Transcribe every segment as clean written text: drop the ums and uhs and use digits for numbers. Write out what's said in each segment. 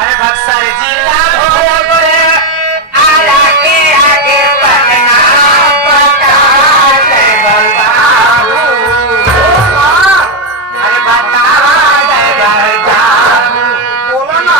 अरे बक्सर जिला भोजपुर आला के आगे पटना पटा जयगल बाबू। अरे बता जयगल बाबू बोलो ना।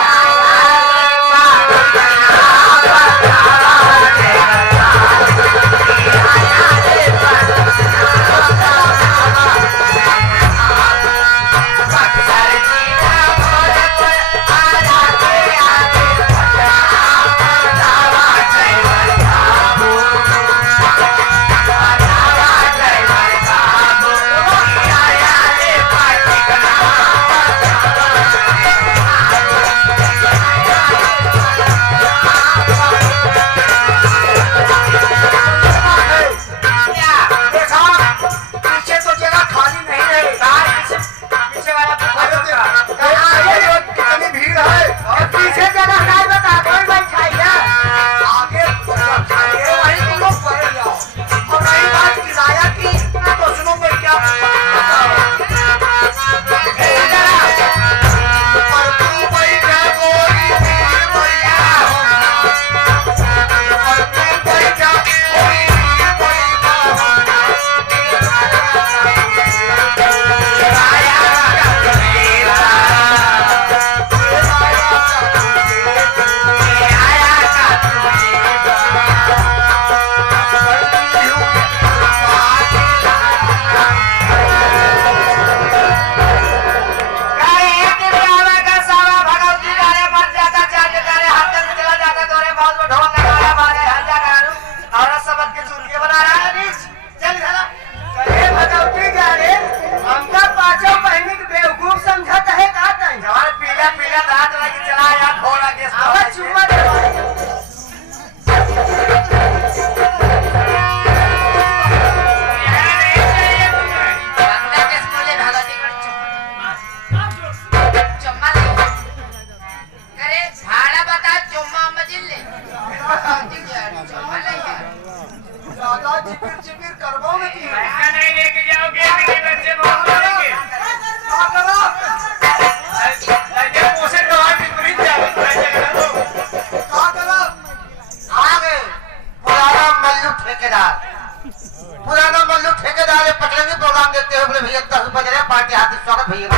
पुराना मल्लू ठेकेदार पटलंगी प्रोग्राम देते हुए भैया 10 बज रहे पार्टी हाथी स्वागत भैया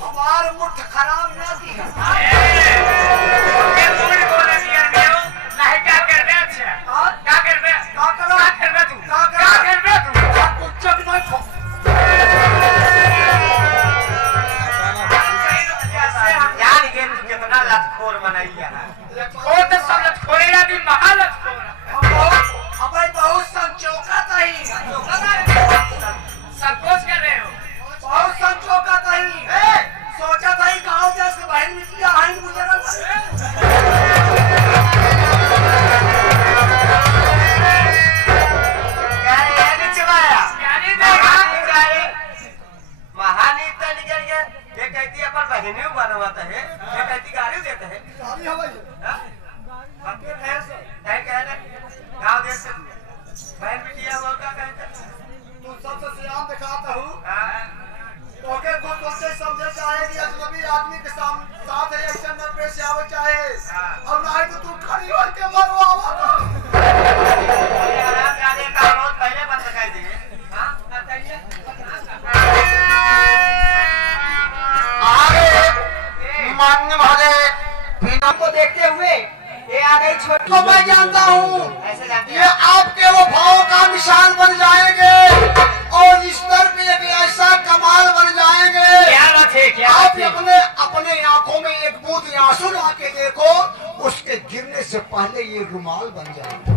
हमार मुठ खराब ना की ये मूड बोले यार मेओ नहीं क्या कर रहे अच्छा क्या कर रहे तू क्या कर रहे तू कुछ भी नहीं खो यार ये कितना लतखोर बनाई है वो तो सब लतखोरेगा भी महान लतखोर अबे बहुत संचोका नहीं संकोच कर रहे हो बहुत संचोका नहीं सोचा था ही गाँव जैसे बहन निकली आई मुझे ना महानीता निकल गया ये कहती है पर बहनी बनवाता है ये कहती गाड़ी देता है गाड़ी हवाई गाँव देश से बहन बिटिया हुआ क्या कहते तू सबसे सियान दिखाता हूँ ओके को सोचे समझे चाहे कि अजनबी आदमी के साथ है ऐसे न पेश आवे चाहे और ना ही तो तू खड़ी हो के मरवा आराम जाने का बहुत पहले बंद कर दिए हां बताइए आगे मान्य भले बिना को देखते हुए ये आ गई छोटी को मैं जानता हूँ ये आपके वो भाव का निशान बन जाएंगे और इस दर पे एक ऐसा कमाल बन जाएंगे क्या बात है क्या आप अपने आंखों में एक बूंद आंसू ला के देखो उसके गिरने से पहले ये रुमाल बन जाएगा